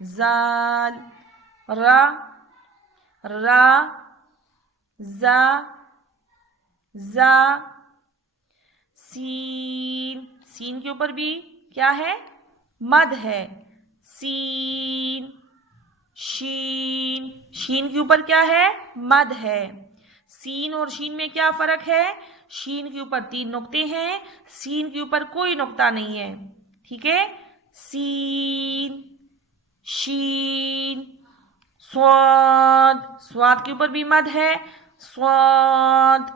زال، را را، زا زا، سین، سین کے اوپر بھی کیا ہے؟ مد ہے، سین، شین، شین کے اوپر کیا ہے؟ مد ہے۔ سین اور شین میں کیا فرق ہے؟ شین کے اوپر 3 نقطے ہیں، سین کے اوپر کوئی نقطہ نہیں ہے، ٹھیک ہے؟ سین، شین، صاد، صاد کے اوپر بھی مد ہے، صاد،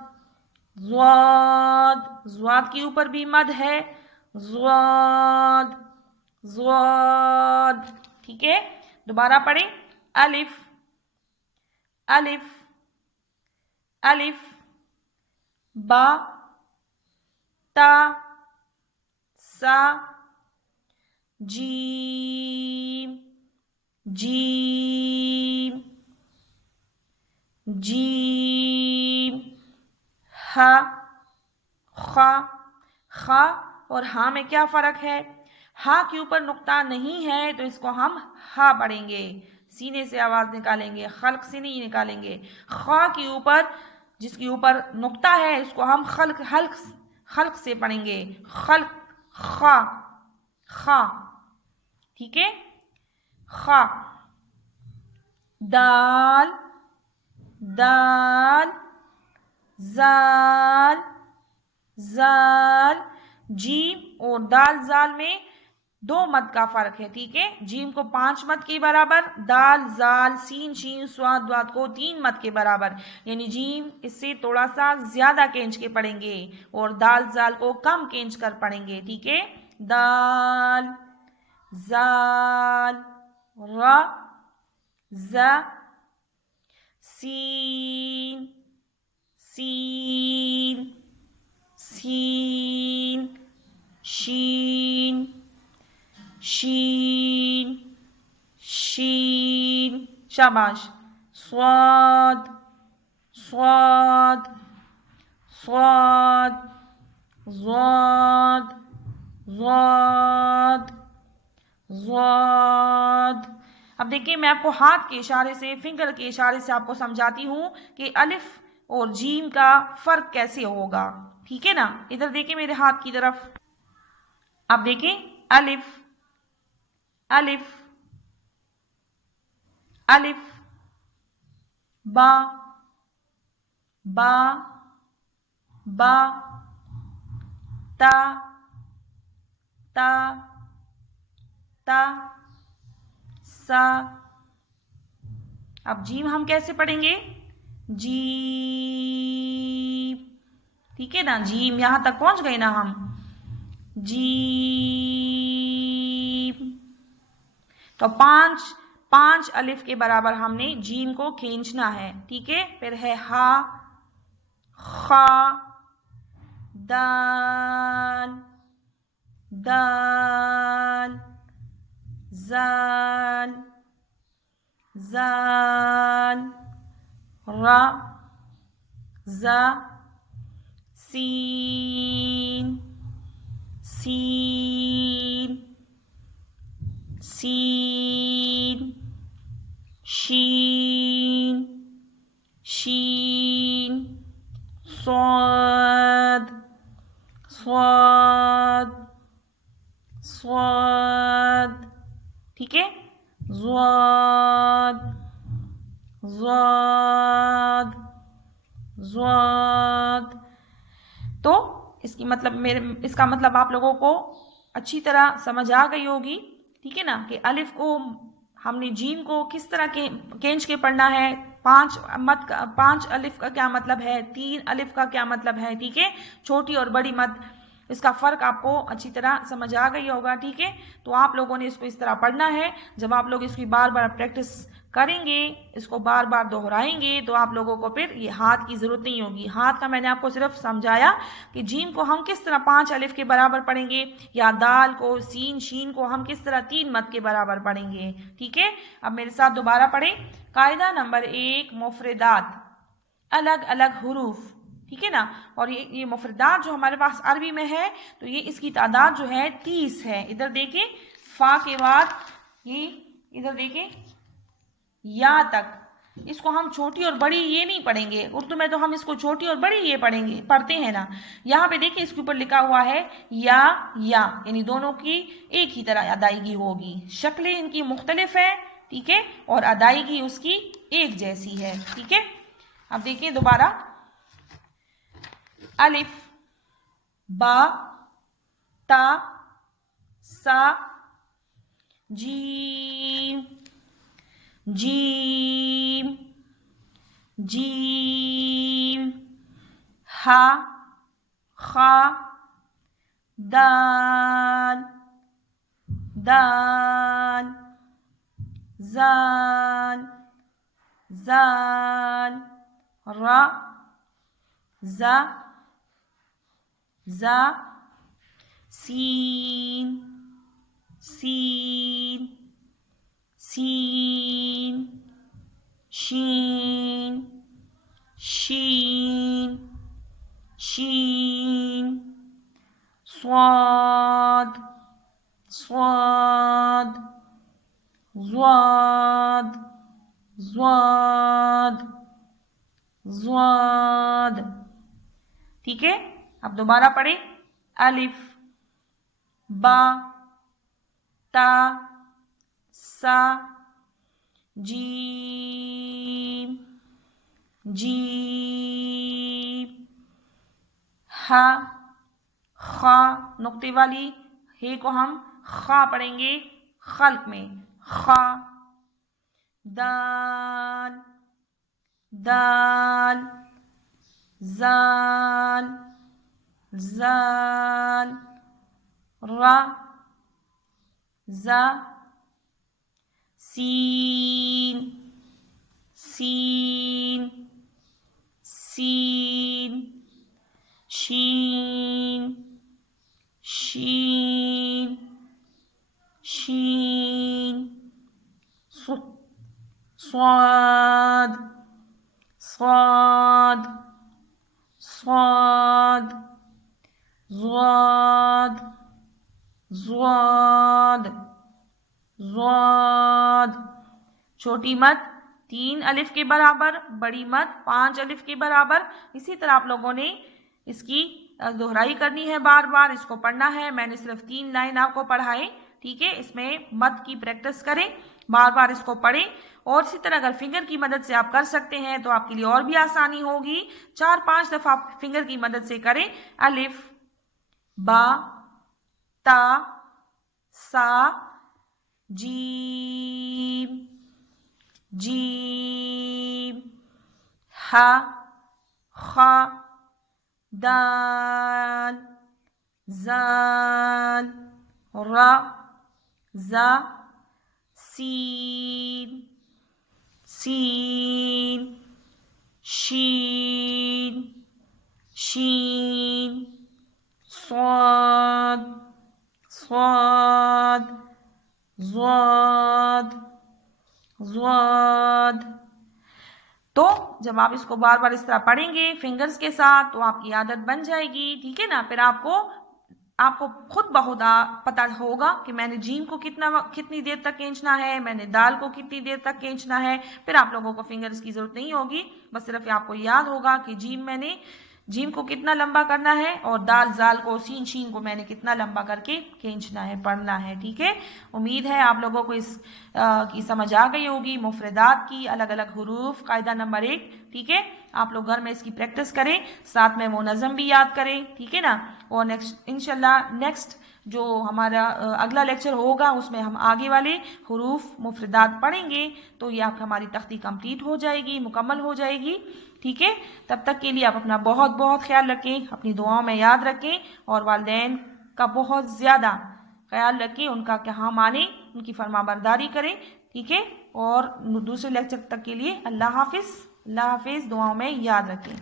ضاد، ضاد کے اوپر بھی مد ہے، ضاد، ضاد، ٹھیک ہے؟ دوبارہ پڑھیں، الف، الف، الف، با، تا، سا، جیم، جیم، جیم، ہا، خا، خا اور ہا میں کیا فرق ہے؟ ہا کے اوپر نقطہ نہیں ہے تو اس کو ہم ہا پڑھیں گے، سینے سے آواز نکالیں گے، خلق سے نہیں نکالیں گے۔ خا کے اوپر جس کے اوپر نقطہ ہے اس کو ہم خلق سے پڑھیں گے، خلق، خا، خا، ٹھیک ہے؟ خا، دال، دال، زال، زال، جیم اور دال زال میں 2 مد کا فرق ہے، ٹھیک ہے؟ جیم کو 5 مد کے برابر، دال، زال، سین، شین، صاد، ضاد کو 3 مد کے برابر، یعنی جیم اس سے تھوڑا سا زیادہ کھینچ کے پڑھیں گے اور دال زال کو کم کھینچ کر پڑھیں گے، ٹھیک ہے؟ دال، زال، را، زا، سین، سین، سین، شین، شین، شین، شاباش، صاد، صاد، صاد، ضاد، ضاد، ضاد۔ اب دیکھیں میں آپ کو ہاتھ کے اشارے سے، فنگر کے اشارے سے آپ کو سمجھاتی ہوں کہ الف اور جیم کا فرق کیسے ہوگا، ٹھیک ہے نا؟ ادھر دیکھیں میرے ہاتھ کی طرف، اب دیکھیں، الف، الف، الف، با، با، با، تا، تا، تا، سا۔ اب جیم ہم کیسے پڑھیں گے؟ جیم، ٹھیک ہے نا؟ جیم یہاں تک پہنچ گئے نا ہم، جیم، تو 5 الف کے برابر ہم نے جیم کو کھینچنا ہے، ٹھیک ہے؟ پھر ہے ہا، خا، دال، دال، زال، زال، را، زا، سین، سین، سین، شین، شین، صاد، صاد، صاد، ٹھیک ہے؟ ضاد، ضاد، ضاد۔ تو اس کا مطلب آپ لوگوں کو اچھی طرح سمجھ آ گئی ہوگی، ٹھیک ہے نا؟ کہ الف کو ہم نے جیم کو کس طرح کھینچ کے پڑھنا ہے، 5 الف کا کیا مطلب ہے، 3 الف کا کیا مطلب ہے، ٹھیک ہے؟ چھوٹی اور بڑی مد، اس کا فرق آپ کو اچھی طرح سمجھ آ گئی ہوگا، ٹھیک ہے؟ تو آپ لوگوں نے اس کو اس طرح پڑھنا ہے۔ جب آپ لوگ اس کی بار بار پریکٹس کریں گے، اس کو بار بار دہرائیں گے، تو آپ لوگوں کو پھر یہ ہاتھ کی ضرورت نہیں ہوگی۔ ہاتھ کا میں نے آپ کو صرف سمجھایا کہ جیم کو ہم کس طرح 5 الف کے برابر پڑھیں گے، یا دال کو، سین، شین کو ہم کس طرح 3 مد کے برابر پڑھیں گے، ٹھیک ہے؟ اب میرے ساتھ دوبارہ پڑھیں۔ قاعدہ نمبر 1، مفردات، الگ الگ حروف، ٹھیک ہے نا؟ اور یہ مفردات جو ہمارے پاس عربی میں ہے تو یہ اس کی تعداد جو ہے 30 ہے۔ ادھر دیکھیں، فا کے بعد یہ ادھر دیکھیں یا تک، اس کو ہم چھوٹی اور بڑی یہ نہیں پڑھیں گے، اردو میں تو ہم اس کو چھوٹی اور بڑی یہ پڑھتے ہیں نا. یہاں پہ دیکھیں اس کے اوپر لکھا ہوا ہے یا، یعنی دونوں کی ایک ہی طرح ادائیگی ہوگی. شکلیں ان کی مختلف ہیں، ٹھیک ہے، اور ادائیگی اس کی ایک جیسی ہے. ٹھیک ہے، اب دیکھیں دوبارہ، الف، با، تا، سا، جیم، جیم، جیم، ہا، خا، دال، دال، زال، زال، را، زا، زا، سین، سین، سین، شین، شین، شین، صاد، صاد، ضاد، ضاد، ضاد. ٹھیک ہے، اب دوبارہ پڑھیں، الف، با، تا، سا، جیم، جیم، ہا، خا، نقطے والی ہے کو ہم خا پڑھیں گے خلق میں، خا، دال، دال، زال، زال، را، زا، سین، سین، سین، شین، شین، شین، صاد، صاد، صاد، ضاد، ضاد، ضاد. چھوٹی مد 3 الف کے برابر، بڑی مد 5 الف کے برابر. اسی طرح آپ لوگوں نے اس کی دہرائی کرنی ہے، بار بار اس کو پڑھنا ہے. میں نے صرف 3 لائن آپ کو پڑھائے، ٹھیک ہے، اس میں مد کی پریکٹس کریں، بار بار اس کو پڑھیں. اور اسی طرح اگر فنگر کی مدد سے آپ کر سکتے ہیں تو آپ کے لیے اور بھی آسانی ہوگی. 4-5 دفعہ آپ فنگر کی مدد سے کریں. الف، با، تا، سا، جیم، جیم، ہا، خا، دال، زال، را، زا، سین، سین، شین، شین، صاد، صاد، ضاد، ضاد. تو جب آپ اس کو بار بار اس طرح پڑھیں گے فنگرز کے ساتھ تو آپ کی عادت بن جائے گی. ٹھیک ہے نا، پھر آپ کو خود بخود پتہ ہوگا کہ میں نے جیم کو کتنی دیر تک کھینچنا ہے، میں نے دال کو کتنی دیر تک کھینچنا ہے. پھر آپ لوگوں کو فنگرز کی ضرورت نہیں ہوگی، بس صرف آپ کو یاد ہوگا کہ میں نے جیم کو کتنا لمبا کرنا ہے اور دال، زال کو، سین، شین کو میں نے کتنا لمبا کر کے کھینچنا ہے، پڑھنا ہے. ٹھیک ہے، امید ہے آپ لوگوں کو اس کی سمجھ آ گئی ہوگی. مفردات کی الگ الگ حروف، قاعدہ نمبر 1. ٹھیک ہے، آپ لوگ گھر میں اس کی پریکٹس کریں، ساتھ میں منظم بھی یاد کریں. ٹھیک ہے نا، اور انشاءاللہ نیکسٹ جو ہمارا اگلا لیکچر ہوگا اس میں ہم آگے والے حروف، مفردات پڑھیں گے. تو یہ آپ ہماری تختی کمپلیٹ ہو جائے گی، مکمل ہو جائے گی. ٹھیک ہے، تب تک کے لیے آپ اپنا بہت بہت خیال رکھیں، اپنی دعاؤں میں یاد رکھیں، اور والدین کا بہت زیادہ خیال رکھیں، ان کا کہا مانیں، ان کی فرما برداری کریں. ٹھیک ہے، اور دوسرے لیکچر تک کے لیے اللہ حافظ. اللہ حافظ، دعاؤں میں یاد رکھیں.